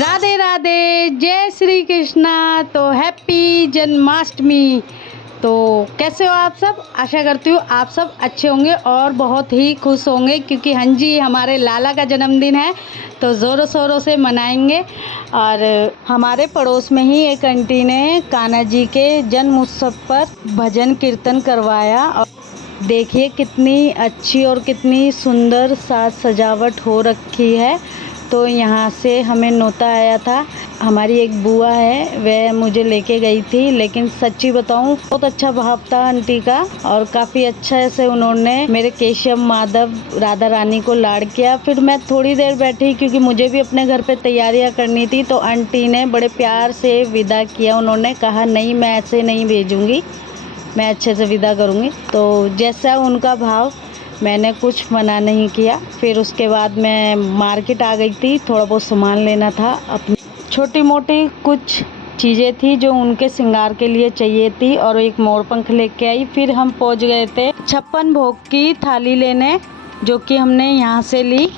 राधे राधे, जय श्री कृष्णा। तो हैप्पी जन्माष्टमी। तो कैसे हो आप सब? आशा करती हूँ आप सब अच्छे होंगे और बहुत ही खुश होंगे, क्योंकि हाँ जी हमारे लाला का जन्मदिन है तो ज़ोरों शोरों से मनाएंगे। और हमारे पड़ोस में ही एक आंटी ने कान्हा जी के जन्म उत्सव पर भजन कीर्तन करवाया। और देखिए कितनी अच्छी और कितनी सुंदर साज सजावट हो रखी है। तो यहाँ से हमें न्योता आया था। हमारी एक बुआ है, वह मुझे लेके गई थी, लेकिन सच्ची बताऊँ बहुत अच्छा भाव था आंटी का। और काफ़ी अच्छा से उन्होंने मेरे केशव माधव राधा रानी को लाड़ किया। फिर मैं थोड़ी देर बैठी, क्योंकि मुझे भी अपने घर पे तैयारियां करनी थी। तो आंटी ने बड़े प्यार से विदा किया। उन्होंने कहा नहीं, मैं ऐसे नहीं भेजूँगी, मैं अच्छे से विदा करूँगी। तो जैसा उनका भाव, मैंने कुछ मना नहीं किया। फिर उसके बाद मैं मार्केट आ गई थी, थोड़ा बहुत सामान लेना था। अपनी छोटी मोटी कुछ चीज़ें थी जो उनके श्रृंगार के लिए चाहिए थी, और एक मोर पंख लेके आई। फिर हम पहुंच गए थे 56 भोग की थाली लेने, जो कि हमने यहाँ से ली।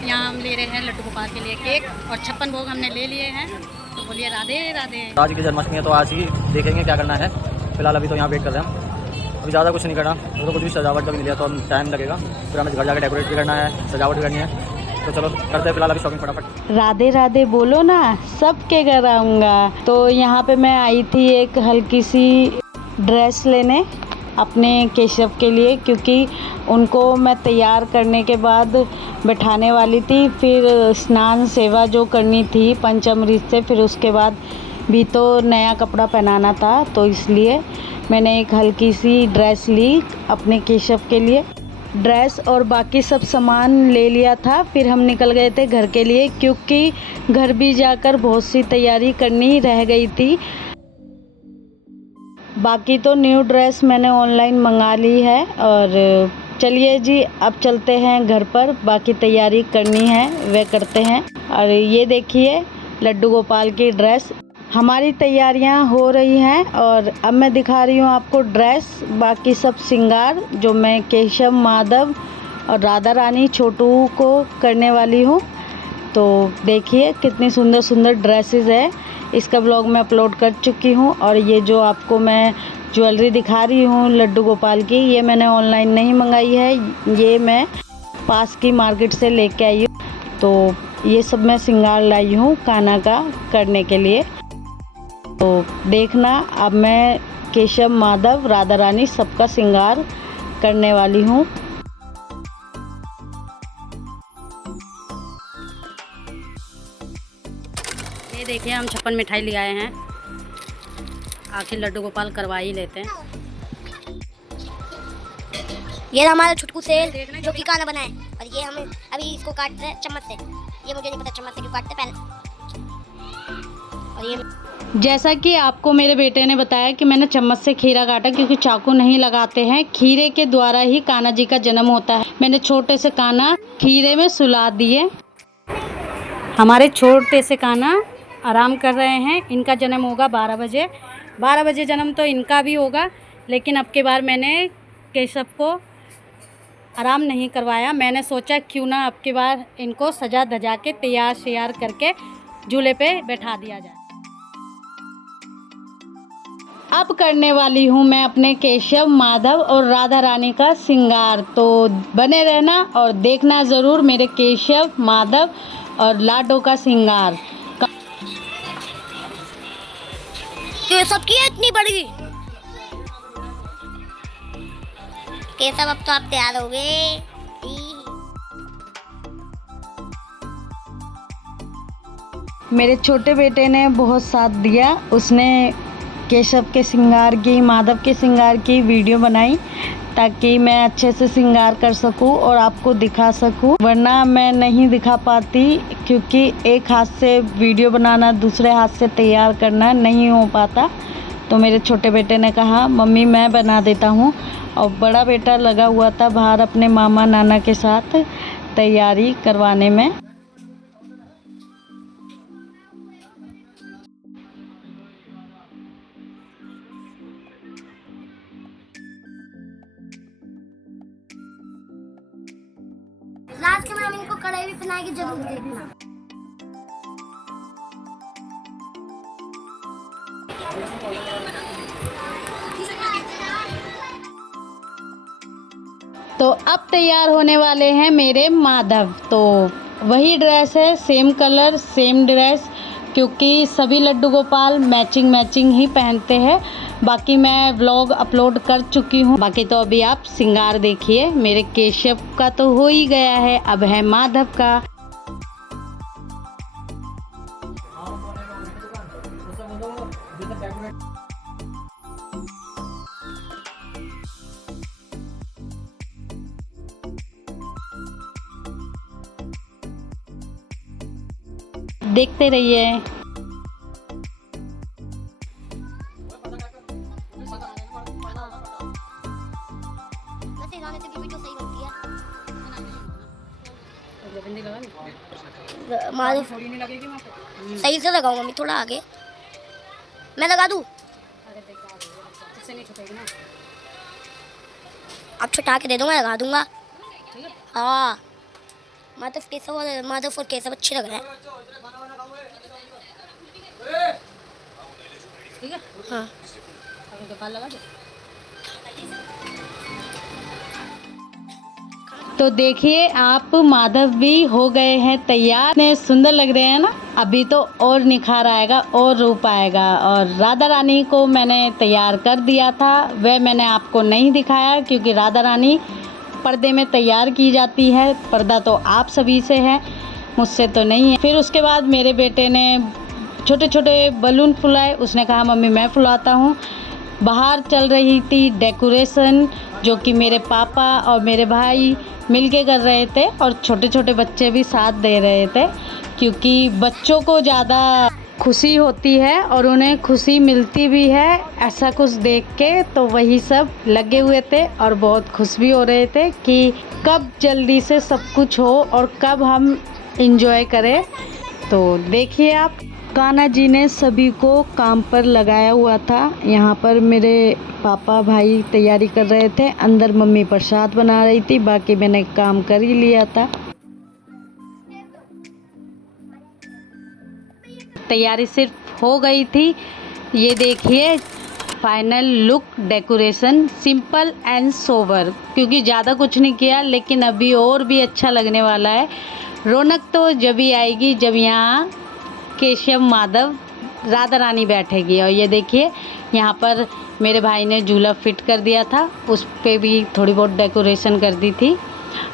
यहाँ हम ले रहे हैं लड्डू गोपाल के लिए केक, और 56 भोग हमने ले लिए हैं। तो बोलिए राधे राधे। आज की जन्माष्टमी है तो आज ही देखेंगे क्या करना है। फिलहाल अभी तो यहाँ वेट कर रहे हैं, अभी ज़्यादा कुछ नहीं करना। तो कुछ भी सजावट का भी लिया तो टाइम लगेगा। फिर हमें घर जाकर डेकोरेट भी करना है, सजावट भी करनी है। तो चलो करते हैं फिलहाल अभी शॉपिंग फटाफट। राधे राधे बोलो ना, सबके घर आऊँगा। तो यहाँ पे मैं आई थी एक हल्की सी ड्रेस लेने अपने केशव के लिए, क्योंकि उनको मैं तैयार करने के बाद बैठाने वाली थी। फिर स्नान सेवा जो करनी थी पंचामृत से, फिर उसके बाद भी तो नया कपड़ा पहनाना था। तो इसलिए मैंने एक हल्की सी ड्रेस ली अपने केशव के लिए। ड्रेस और बाकी सब सामान ले लिया था। फिर हम निकल गए थे घर के लिए, क्योंकि घर भी जाकर बहुत सी तैयारी करनी रह गई थी। बाकी तो न्यू ड्रेस मैंने ऑनलाइन मंगा ली है। और चलिए जी अब चलते हैं घर पर, बाकी तैयारी करनी है वह करते हैं। और ये देखिए लड्डू गोपाल की ड्रेस, हमारी तैयारियां हो रही हैं। और अब मैं दिखा रही हूँ आपको ड्रेस, बाकी सब श्रृंगार जो मैं केशव माधव और राधा रानी छोटू को करने वाली हूँ। तो देखिए कितनी सुंदर सुंदर ड्रेसेस है। इसका ब्लॉग मैं अपलोड कर चुकी हूँ। और ये जो आपको मैं ज्वेलरी दिखा रही हूँ लड्डू गोपाल की, ये मैंने ऑनलाइन नहीं मंगाई है, ये मैं पास की मार्केट से लेके आई हूँ। तो ये सब मैं श्रृंगार लाई हूँ कान्हा का करने के लिए। तो देखना अब मैं केशव माधव राधा रानी सबका श्रृंगार करने वाली हूँ। ये देखिए हम 56 मिठाई ले आए हैं, आखिर लड्डू गोपाल करवा ही लेते हैं। ये हमारा छुटकू सेल जो कि कान्हा बनाए, और ये हमें अभी इसको काटते हैं चम्मच से। ये मुझे नहीं पता चम्मच से क्यों काटते पहले। और ये जैसा कि आपको मेरे बेटे ने बताया कि मैंने चम्मच से खीरा काटा, क्योंकि चाकू नहीं लगाते हैं। खीरे के द्वारा ही कान्हा जी का जन्म होता है। मैंने छोटे से कान्हा खीरे में सुला दिए। हमारे छोटे से कान्हा आराम कर रहे हैं। इनका जन्म होगा 12 बजे। 12 बजे जन्म तो इनका भी होगा, लेकिन अब की बार मैंने केशव को आराम नहीं करवाया। मैंने सोचा क्यों ना अब की बार इनको सजा धजा के तैयार श्यार करके झूले पे बैठा दिया जाए। अब करने वाली हूँ मैं अपने केशव माधव और राधा रानी का श्रृंगार। तो बने रहना और देखना ज़रूर मेरे केशव माधव और लाडो का श्रृंगार। ये सब की इतनी बड़ी केशव, अब तो आप तैयार हो गए। मेरे छोटे बेटे ने बहुत साथ दिया। उसने केशव के श्रृंगार की, माधव के श्रृंगार की वीडियो बनाई, ताकि मैं अच्छे से श्रृंगार कर सकूं और आपको दिखा सकूं। वरना मैं नहीं दिखा पाती, क्योंकि एक हाथ से वीडियो बनाना, दूसरे हाथ से तैयार करना नहीं हो पाता। तो मेरे छोटे बेटे ने कहा मम्मी मैं बना देता हूं। और बड़ा बेटा लगा हुआ था बाहर अपने मामा नाना के साथ तैयारी करवाने में। तो अब तैयार होने वाले हैं मेरे माधव। तो वही ड्रेस है, सेम कलर सेम ड्रेस, क्योंकि सभी लड्डू गोपाल मैचिंग मैचिंग ही पहनते हैं। बाकी मैं व्लॉग अपलोड कर चुकी हूँ। बाकी तो अभी आप श्रृंगार देखिए। मेरे केशव का तो हो ही गया है, अब है माधव का। देखते रहिए। वैसे गाने से भी वीडियो सही बनती है। माधव सही से लगाओ मम्मी, थोड़ा आगे। मैं लगा दूँ? अब छुटा के दे दो, मैं लगा दूंगा। हाँ, माधव और केशव अच्छे लग रहे हैं। ठीक है, हाँ, अब गोपाल लगा दो। तो देखिए आप, माधव भी हो गए हैं तैयार। इतने सुंदर लग रहे हैं ना। अभी तो और निखार आएगा और रूप आएगा। और राधा रानी को मैंने तैयार कर दिया था, वह मैंने आपको नहीं दिखाया क्योंकि राधा रानी पर्दे में तैयार की जाती है। पर्दा तो आप सभी से है, मुझसे तो नहीं है। फिर उसके बाद मेरे बेटे ने छोटे छोटे बलून फुलाए। उसने कहा मम्मी मैं फुलाता हूँ। बाहर चल रही थी डेकोरेशन, जो कि मेरे पापा और मेरे भाई मिलके कर रहे थे और छोटे छोटे बच्चे भी साथ दे रहे थे, क्योंकि बच्चों को ज़्यादा खुशी होती है और उन्हें खुशी मिलती भी है ऐसा कुछ देख के। तो वही सब लगे हुए थे और बहुत खुश भी हो रहे थे कि कब जल्दी से सब कुछ हो और कब हम इंजॉय करें। तो देखिए आप, कान्हा जी ने सभी को काम पर लगाया हुआ था। यहाँ पर मेरे पापा भाई तैयारी कर रहे थे, अंदर मम्मी प्रसाद बना रही थी, बाकी मैंने काम कर ही लिया था। तैयारी सिर्फ हो गई थी। ये देखिए final look, decoration simple and sober, क्योंकि ज़्यादा कुछ नहीं किया, लेकिन अभी और भी अच्छा लगने वाला है। रौनक तो जब ही आएगी जब यहाँ केशव माधव राधा रानी बैठेगी। और ये देखिए यहाँ पर मेरे भाई ने झूला फिट कर दिया था, उस पे भी थोड़ी बहुत डेकोरेशन कर दी थी।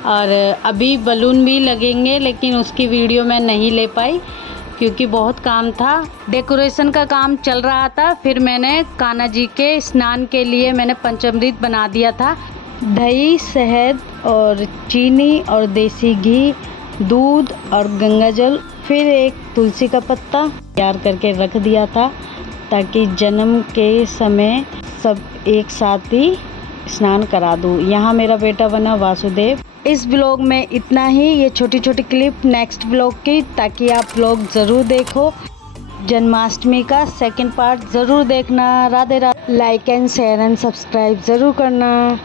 और अभी बलून भी लगेंगे, लेकिन उसकी वीडियो मैं नहीं ले पाई क्योंकि बहुत काम था। डेकोरेशन का काम चल रहा था। फिर मैंने कान्हा जी के स्नान के लिए मैंने पंचामृत बना दिया था। दही, शहद और चीनी और देसी घी, दूध और गंगा जल, फिर एक तुलसी का पत्ता तैयार करके रख दिया था, ताकि जन्म के समय सब एक साथ ही स्नान करा दूँ। यहाँ मेरा बेटा बना वासुदेव। इस ब्लॉग में इतना ही। ये छोटी छोटी क्लिप नेक्स्ट ब्लॉग की, ताकि आप लोग ज़रूर देखो। जन्माष्टमी का सेकंड पार्ट ज़रूर देखना। Radhe Radhe. Like and share and subscribe ज़रूर करना।